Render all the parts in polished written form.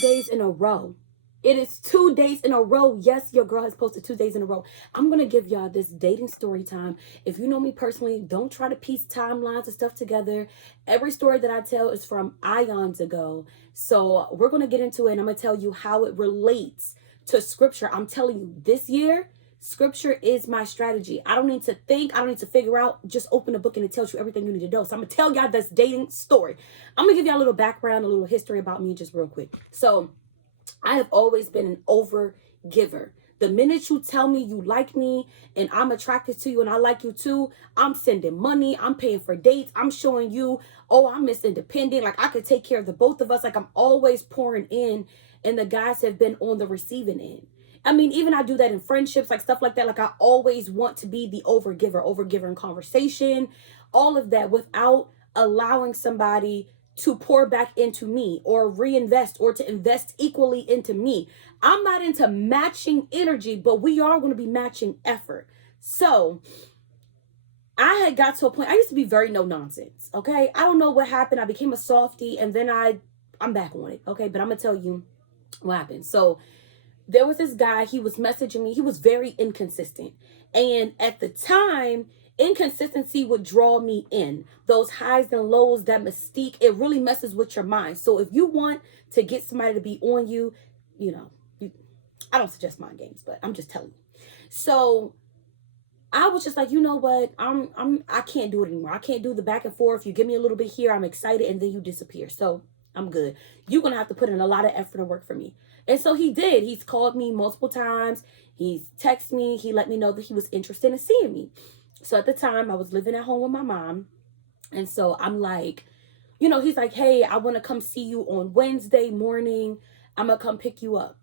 2 days in a row. It is 2 days in a row. Yes, your girl has posted 2 days in a row. I'm going to give y'all this dating story time. If you know me personally, don't try to piece timelines and stuff together. Every story that I tell is from ions ago. So we're going to get into it, and I'm going to tell you how it relates to scripture. I'm telling you, this year, scripture is my strategy. I don't need to think. I don't need to figure out. Just open a book and it tells you everything you need to know. So I'm going to tell y'all this dating story. I'm going to give y'all a little background, a little history about me just real quick. So I have always been an over giver. The minute you tell me you like me and I'm attracted to you and I like you too, I'm sending money, I'm paying for dates, I'm showing you, oh, I'm Miss Independent. Like, I could take care of the both of us. Like, I'm always pouring in, and the guys have been on the receiving end. I mean, even I do that in friendships, like stuff like that. Like, I always want to be the overgiver in conversation, all of that, without allowing somebody to pour back into me or reinvest or to invest equally into me. I'm not into matching energy, but we are going to be matching effort. So I had got to a point, I used to be very no nonsense. Okay. I don't know what happened. I became a softie, and then I'm back on it. Okay. But I'm going to tell you what happened. So there was this guy, he was messaging me. He was very inconsistent. And at the time, inconsistency would draw me in. Those highs and lows, that mystique, it really messes with your mind. So if you want to get somebody to be on you, you know, I don't suggest mind games, but I'm just telling you. So I was just like, you know what? I can't do it anymore. I can't do the back and forth. You give me a little bit here, I'm excited, and then you disappear. So I'm good. You're gonna have to put in a lot of effort and work for me. And so he did. He's called me multiple times. He's texted me. He let me know that he was interested in seeing me. So at the time, I was living at home with my mom. And so I'm like, he's like, hey, I want to come see you on Wednesday morning. I'm going to come pick you up.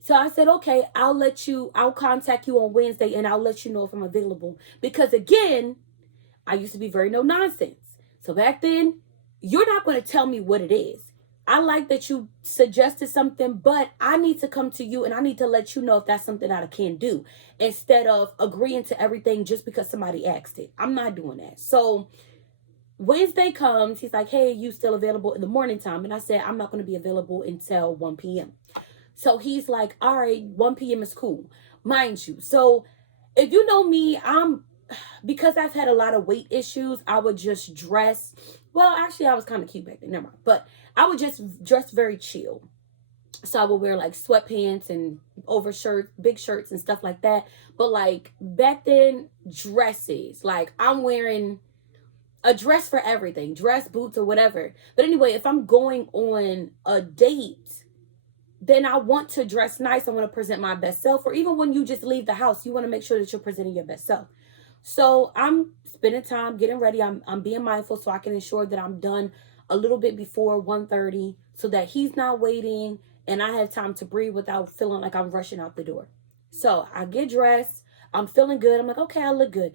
So I said, okay, I'll contact you on Wednesday, and I'll let you know if I'm available. Because again, I used to be very no nonsense. So back then, you're not going to tell me what it is. I like that you suggested something, but I need to come to you and I need to let you know if that's something that I can do, instead of agreeing to everything just because somebody asked it. I'm not doing that. So Wednesday comes, he's like, hey, you still available in the morning time? And I said, I'm not going to be available until 1 p.m. So he's like, all right, 1 p.m. is cool. Mind you. So if you know me, because I've had a lot of weight issues, I would just dress. Well, actually, I was kind of cute back then. Never mind. But I would just dress very chill. So I would wear like sweatpants and overshirts, big shirts and stuff like that. But like back then, dresses. Like, I'm wearing a dress for everything. Dress, boots, or whatever. But anyway, if I'm going on a date, then I want to dress nice. I want to present my best self. Or even when you just leave the house, you want to make sure that you're presenting your best self. So I'm spending time getting ready. I'm being mindful so I can ensure that I'm done a little bit before 1:30, so that he's not waiting and I have time to breathe without feeling like I'm rushing out the door. So I get dressed. I'm feeling good. I'm like, okay, I look good.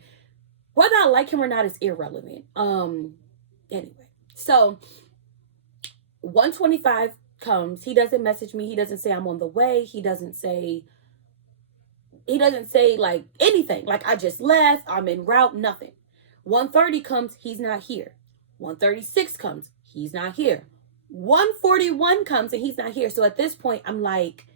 Whether I like him or not is irrelevant. Anyway. So 1:25 comes. He doesn't message me. He doesn't say I'm on the way. He doesn't say like anything. Like, I just left, I'm en route, nothing. 1:30 comes, he's not here. 1:36 comes, he's not here. 1:41 comes and he's not here. So at this point, I'm like,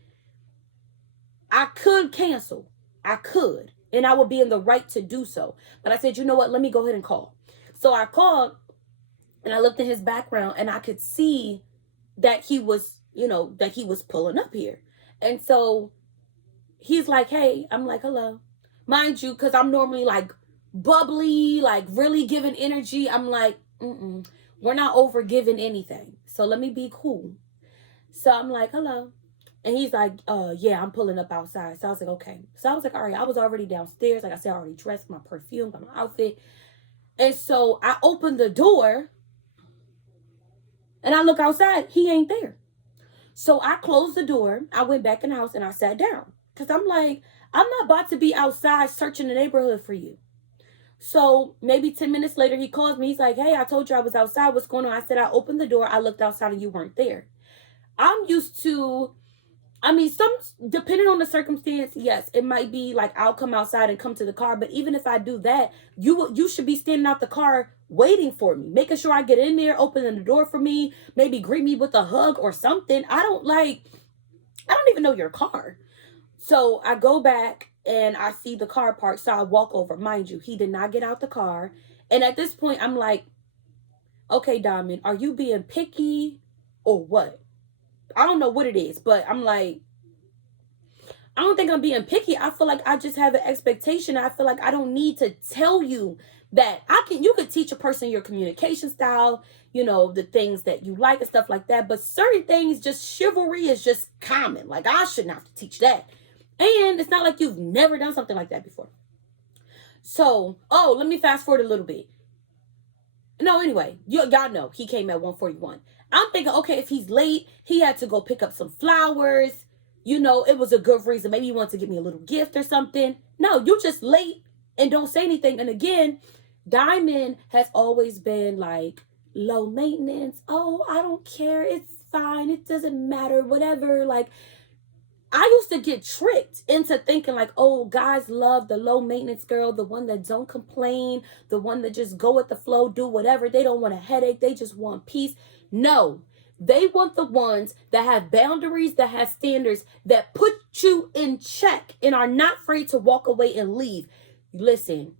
I could cancel. I could. And I would be in the right to do so. But I said, you know what? Let me go ahead and call. So I called and I looked at his background and I could see that he was pulling up here. And so he's like, hey, I'm like, hello. Mind you, because I'm normally like bubbly, like really giving energy. I'm like, we're not over giving anything. So let me be cool. So I'm like, hello. And he's like, yeah, I'm pulling up outside. So I was like, okay. So I was like, all right, I was already downstairs. Like I said, I already dressed, my perfume, got my outfit. And so I opened the door and I look outside. He ain't there. So I closed the door. I went back in the house and I sat down. Because I'm like, I'm not about to be outside searching the neighborhood for you. So maybe 10 minutes later, he calls me. He's like, hey, I told you I was outside. What's going on? I said, I opened the door. I looked outside and you weren't there. I'm used to I mean, some, depending on the circumstance, yes, it might be like I'll come outside and come to the car. But even if I do that, you should be standing out the car waiting for me, making sure I get in there, opening the door for me, maybe greet me with a hug or something. I don't even know your car. So I go back and I see the car parked. So I walk over. Mind you, he did not get out the car. And at this point, I'm like, okay, Diamond, are you being picky or what? I don't know what it is, but I'm like, I don't think I'm being picky. I feel like I just have an expectation. I feel like I don't need to tell you that you could teach a person your communication style, the things that you like and stuff like that. But certain things, just chivalry is just common. Like, I shouldn't have to teach that. And it's not like you've never done something like that before. So, let me fast forward a little bit. No, anyway, y'all know he came at 1:41. I'm thinking, okay, if he's late, he had to go pick up some flowers. It was a good reason. Maybe he wanted to give me a little gift or something. No, you just late and don't say anything. And again, Diamond has always been like low maintenance. Oh, I don't care. It's fine. It doesn't matter. Whatever. Like, I used to get tricked into thinking like, oh, guys love the low maintenance girl, the one that don't complain, the one that just go with the flow, do whatever. They don't want a headache. They just want peace. No, they want the ones that have boundaries, that have standards, that put you in check and are not afraid to walk away and leave. Listen,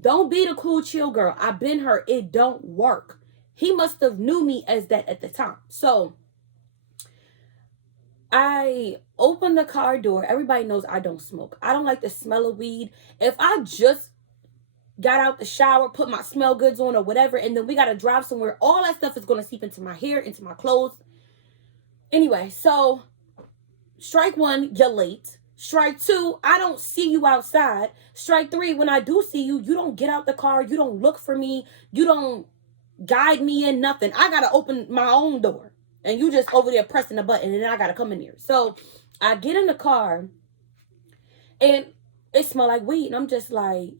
don't be the cool, chill girl. I've been her. It don't work. He must have knew me as that at the time. So I open the car door. Everybody knows I don't smoke. I don't like the smell of weed. If I just got out the shower, put my smell goods on or whatever, and then we got to drive somewhere, all that stuff is going to seep into my hair, into my clothes. Anyway, so strike one, you're late. Strike two, I don't see you outside. Strike three, when I do see you, you don't get out the car. You don't look for me. You don't guide me in nothing. I got to open my own door. And you just over there pressing the button, and then I got to come in here. So I get in the car, and it smelled like weed. And I'm just like,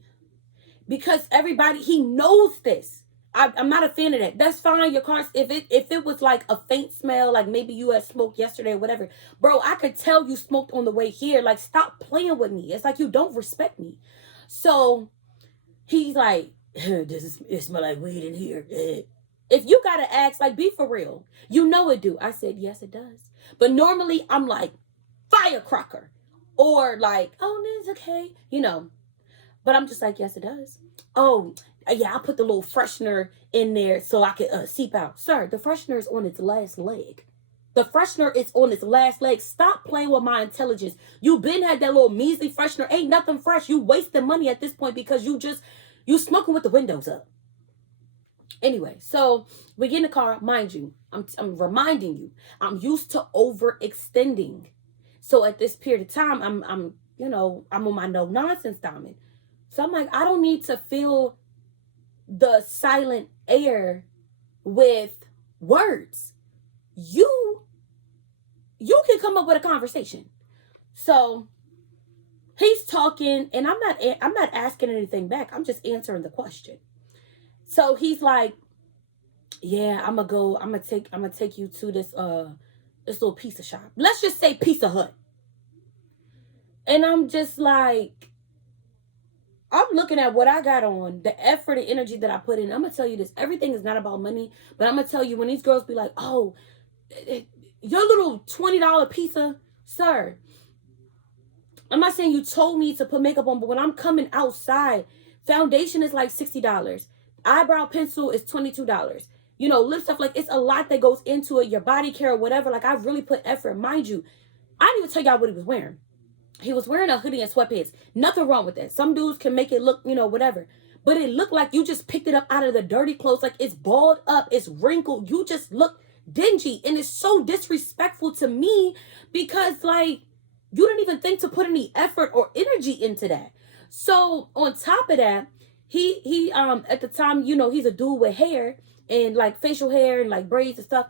because everybody, he knows this. I'm not a fan of that. That's fine. Your car, if it was like a faint smell, like maybe you had smoked yesterday or whatever, bro, I could tell you smoked on the way here. Like, stop playing with me. It's like you don't respect me. So he's like, it smell like weed in here. If you gotta ask, like, be for real. You know it do. I said, yes, it does. But normally I'm like, firecracker. Or like, oh, it's okay. But I'm just like, yes, it does. Oh, yeah, I put the little freshener in there so I could seep out. Sir, the freshener is on its last leg. The freshener is on its last leg. Stop playing with my intelligence. You been had that little measly freshener. Ain't nothing fresh. You wasting money at this point because you smoking with the windows up. Anyway, so we get in the car. Mind you, I'm reminding you, I'm used to overextending. So at this period of time, I'm on my no nonsense diamond. So I'm like, I don't need to fill the silent air with words. You can come up with a conversation. So he's talking, and I'm not asking anything back. I'm just answering the question. So he's like, yeah, I'm gonna take you to this little pizza shop. Let's just say Pizza Hut. And I'm just like, I'm looking at what I got on, the effort and energy that I put in. I'm gonna tell you this. Everything is not about money, but I'm gonna tell you, when these girls be like, oh, your little $20 pizza, sir. I'm not saying you told me to put makeup on, but when I'm coming outside, foundation is like $60. Eyebrow pencil is $22. Lip stuff, like, it's a lot that goes into it, your body care or whatever. Like, I really put effort. Mind you, I didn't even tell y'all what he was wearing. He was wearing a hoodie and sweatpants. Nothing wrong with that. Some dudes can make it look, whatever. But it looked like you just picked it up out of the dirty clothes. Like, it's balled up, it's wrinkled. You just look dingy. And it's so disrespectful to me because, like, you didn't even think to put any effort or energy into that. So on top of that, he at the time, he's a dude with hair and like facial hair and like braids and stuff.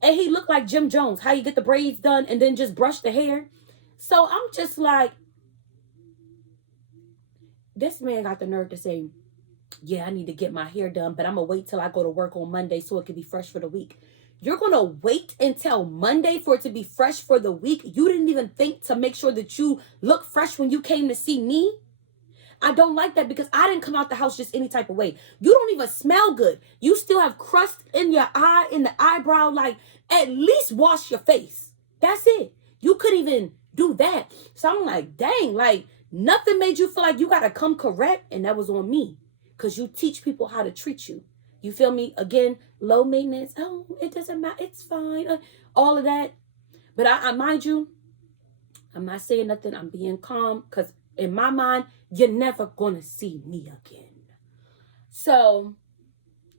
And he looked like Jim Jones, how you get the braids done and then just brush the hair. So I'm just like, this man got the nerve to say, yeah, I need to get my hair done, but I'm going to wait till I go to work on Monday so it can be fresh for the week. You're going to wait until Monday for it to be fresh for the week. You didn't even think to make sure that you look fresh when you came to see me. I don't like that because I didn't come out the house just any type of way. You don't even smell good. You still have crust in your eye, in the eyebrow. Like, at least wash your face. That's it. You couldn't even do that. So I'm like, dang, like, nothing made you feel like you got to come correct. And that was on me because you teach people how to treat you. You feel me? Again, low maintenance. Oh, it doesn't matter. It's fine. All of that. But I mind you, I'm not saying nothing. I'm being calm because in my mind, you're never gonna see me again. So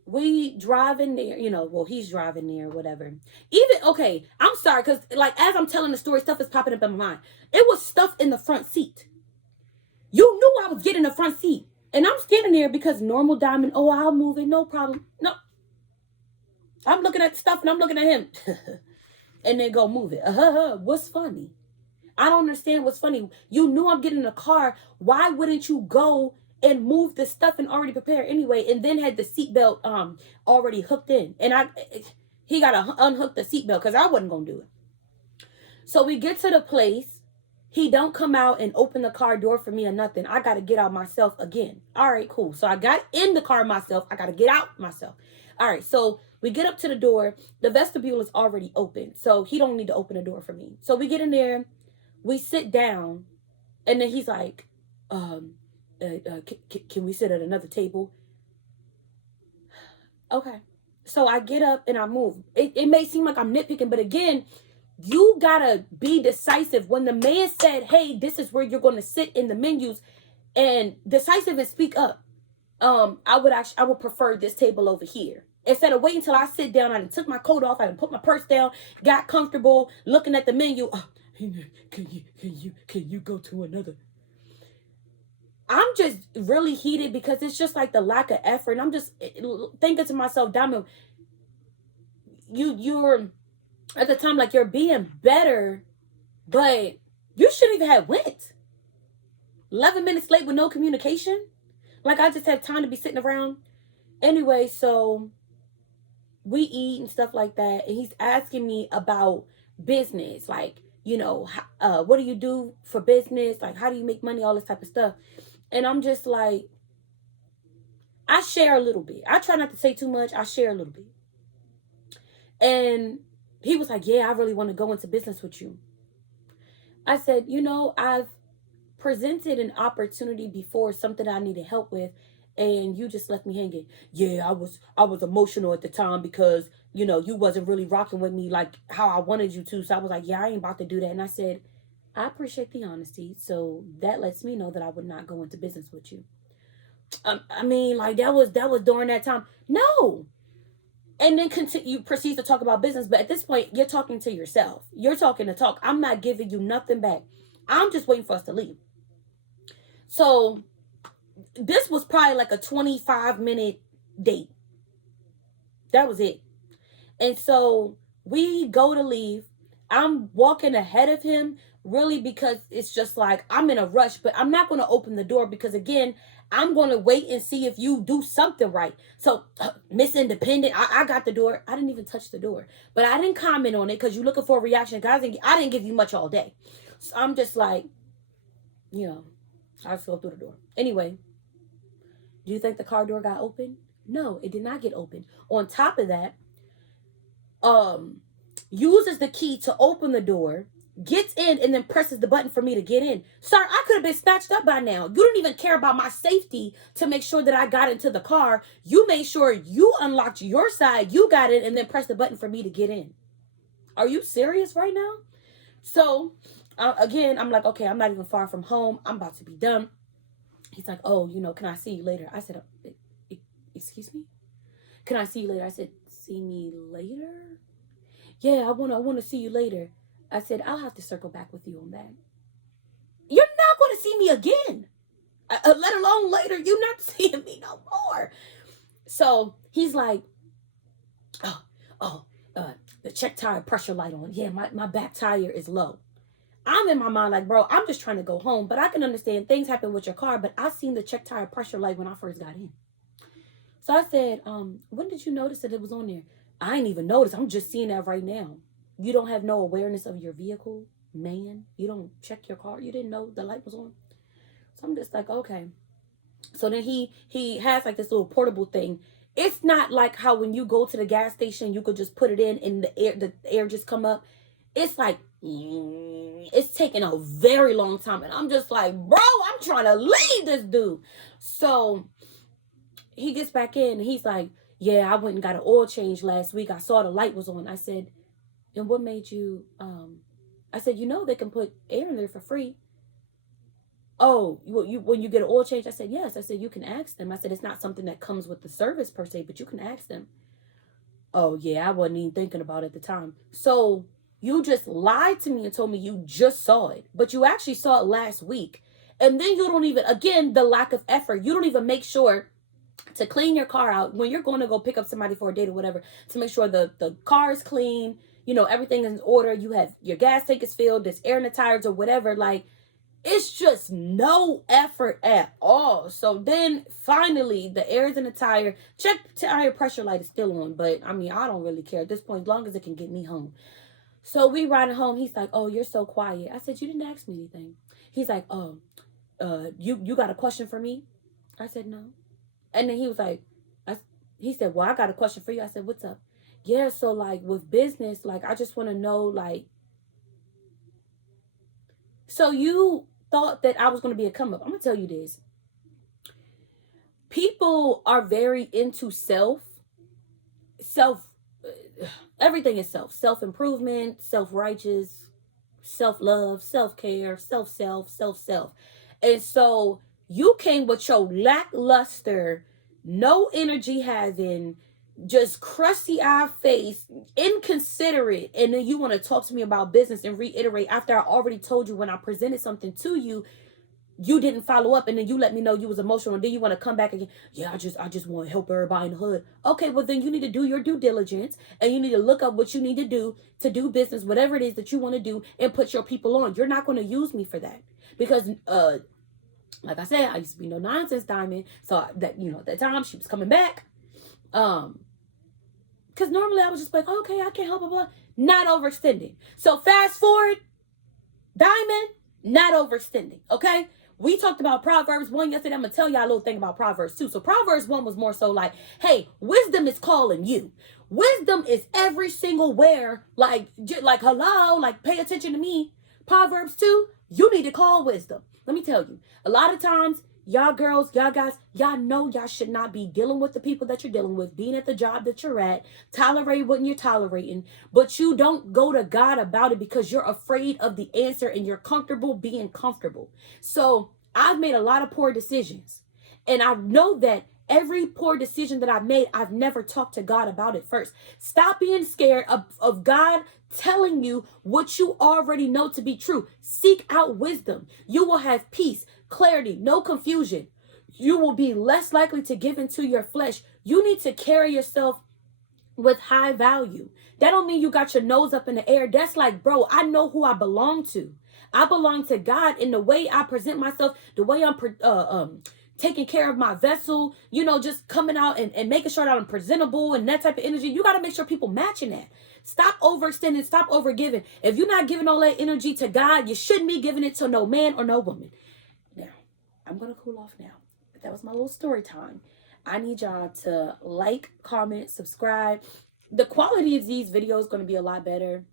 we driving there, well, he's driving there, whatever. Even, okay, I'm sorry, because like as I'm telling the story, stuff is popping up in my mind. It was stuff in the front seat. You knew I was getting the front seat. And I'm standing there because normal Diamond, oh, I'll move it, no problem. No. I'm looking at stuff and I'm looking at him. And then go move it. What's funny? I don't understand what's funny. You knew I'm getting in a car. Why wouldn't you go and move the stuff and already prepare anyway? And then had the seatbelt already hooked in. And he got to unhook the seatbelt because I wasn't going to do it. So we get to the place. He don't come out and open the car door for me or nothing. I got to get out myself again. All right, cool. So I got in the car myself. I got to get out myself. All right, so we get up to the door. The vestibule is already open. So he don't need to open the door for me. So we get in there. We sit down, and then he's like, can we sit at another table? Okay. So I get up and I move. It may seem like I'm nitpicking, but again, you gotta be decisive. When the man said, hey, this is where you're going to sit in the menus, and decisive and speak up. I would prefer this table over here. Instead of waiting until I sit down, I took my coat off, I put my purse down, got comfortable, looking at the menu. Can you go to another? I'm just really heated because it's just like the lack of effort. And I'm just thinking to myself, Diamond, you're at the time like you're being better, but you shouldn't even have went. 11 minutes late with no communication. Like I just had time to be sitting around. Anyway, so we eat and stuff like that. And he's asking me about business. Like, what do you do for business? Like, how do you make money? All this type of stuff. And I'm just like, I share a little bit. I try not to say too much. I share a little bit. And he was like, yeah, I really want to go into business with you. I said, I've presented an opportunity before, something I needed help with, and you just left me hanging. Yeah, I was emotional at the time because, you wasn't really rocking with me like how I wanted you to. So I was like, yeah, I ain't about to do that. And I said, I appreciate the honesty. So that lets me know that I would not go into business with you. I mean, like that was during that time. No. And then you proceed to talk about business. But at this point, you're talking to yourself. You're talking to talk. I'm not giving you nothing back. I'm just waiting for us to leave. So this was probably like a 25-minute date. That was it. And so we go to leave. I'm walking ahead of him really because it's just like I'm in a rush, but I'm not going to open the door because, again, I'm going to wait and see if you do something right. So, Miss Independent, I got the door. I didn't even touch the door, but I didn't comment on it because you're looking for a reaction. I didn't give you much all day. So I'm just like, I just go through the door. Anyway, do you think the car door got open? No, it did not get open. On top of that, uses the key to open the door, gets in, and then presses the button for me to get in. Sir, I could have been snatched up by now. You don't even care about my safety to make sure that I got into the car. You made sure you unlocked your side, you got in, and then pressed the button for me to get in. Are you serious right now? So, again, I'm like, okay, I'm not even far from home. I'm about to be done. He's like, oh, can I see you later? I said, excuse me? Can I see you later? I said, see me later? Yeah, I want to see you later. I said, I'll have to circle back with you on that. You're not going to see me again. Let alone later. You're not seeing me no more. So he's like, the check tire pressure light on. Yeah, my back tire is low. I'm in my mind like, bro, I'm just trying to go home. But I can understand things happen with your car. But I seen the check tire pressure light when I first got in. So I said, when did you notice that it was on there? I ain't even noticed. I'm just seeing that right now. You don't have no awareness of your vehicle, man. You don't check your car. You didn't know the light was on. So I'm just like, okay. So then he has like this little portable thing. It's not like how when you go to the gas station, you could just put it in and the air just come up. It's like it's taking a very long time. And I'm just like, bro, I'm trying to leave this dude. So he gets back in and he's like, yeah, I went and got an oil change last week. I saw the light was on. I said, and what made you I said, they can put air in there for free. Oh, you when you get an oil change? I said, yes. I said, you can ask them. I said, it's not something that comes with the service per se, but you can ask them. Oh, yeah, I wasn't even thinking about it at the time. So you just lied to me and told me you just saw it, but you actually saw it last week. And then you don't even, again, the lack of effort. You don't even make sure to clean your car out when you're going to go pick up somebody for a date or whatever, to make sure the car is clean, everything is in order. You have your gas tank is filled, there's air in the tires or whatever. Like, it's just no effort at all. So then finally the air is in the tire. Check tire pressure light is still on, but I mean, I don't really care at this point as long as it can get me home. So we riding home. He's like, oh, you're so quiet. I said, you didn't ask me anything. He's like, oh, you got a question for me? I said, no. And then he was like, he said, well, I got a question for you. I said, what's up? Yeah, so like with business, like I just want to know, like, so you thought that I was going to be a come up. I'm going to tell you this. People are very into self, everything is self-improvement, self-righteous, self-love, self-care, self. And so you came with your lackluster, no energy having, just crusty eye face, inconsiderate, and then you want to talk to me about business and reiterate after I already told you when I presented something to you, you didn't follow up, and then you let me know you was emotional, and then you want to come back again. Yeah, I just want to help everybody in the hood. Okay, well then you need to do your due diligence, and you need to look up what you need to do business, whatever it is that you want to do, and put your people on. You're not going to use me for that because like I said, I used to be no nonsense Diamond. So that at that time she was coming back. Because normally I was just like, okay, I can't help it, but not overextending. So fast forward, Diamond, not overextending. Okay. We talked about Proverbs 1 yesterday. I'm going to tell y'all a little thing about Proverbs 2. So Proverbs 1 was more so like, hey, wisdom is calling you. Wisdom is every single where, like hello, like pay attention to me. Proverbs 2, you need to call wisdom. Let me tell you, a lot of times, y'all girls, y'all guys, y'all know y'all should not be dealing with the people that you're dealing with, being at the job that you're at, tolerate what you're tolerating, but you don't go to God about it because you're afraid of the answer and you're comfortable being comfortable. So I've made a lot of poor decisions. And I know that every poor decision that I've made, I've never talked to God about it first. Stop being scared of God telling you what you already know to be true. Seek out wisdom. You will have peace, clarity, no confusion. You will be less likely to give into your flesh. You need to carry yourself with high value. That don't mean you got your nose up in the air. That's like, bro, I know who I belong to. I belong to God in the way I present myself, the way I'm taking care of my vessel, just coming out and making sure that I'm presentable and that type of energy. You got to make sure people matching that. Stop overextending, stop overgiving. If you're not giving all that energy to God, you shouldn't be giving it to no man or no woman. Now, I'm going to cool off now. But that was my little story time. I need y'all to like, comment, subscribe. The quality of these videos is going to be a lot better.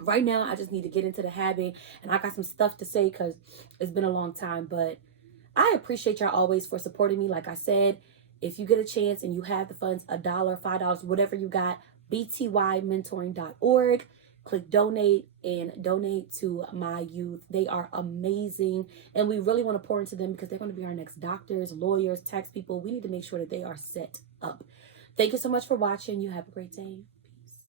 Right now, I just need to get into the habit. And I got some stuff to say because it's been a long time. But I appreciate y'all always for supporting me. Like I said, if you get a chance and you have the funds, $1, $5, whatever you got, btymentoring.org. Click donate and donate to my youth. They are amazing. And we really want to pour into them because they're going to be our next doctors, lawyers, tax people. We need to make sure that they are set up. Thank you so much for watching. You have a great day.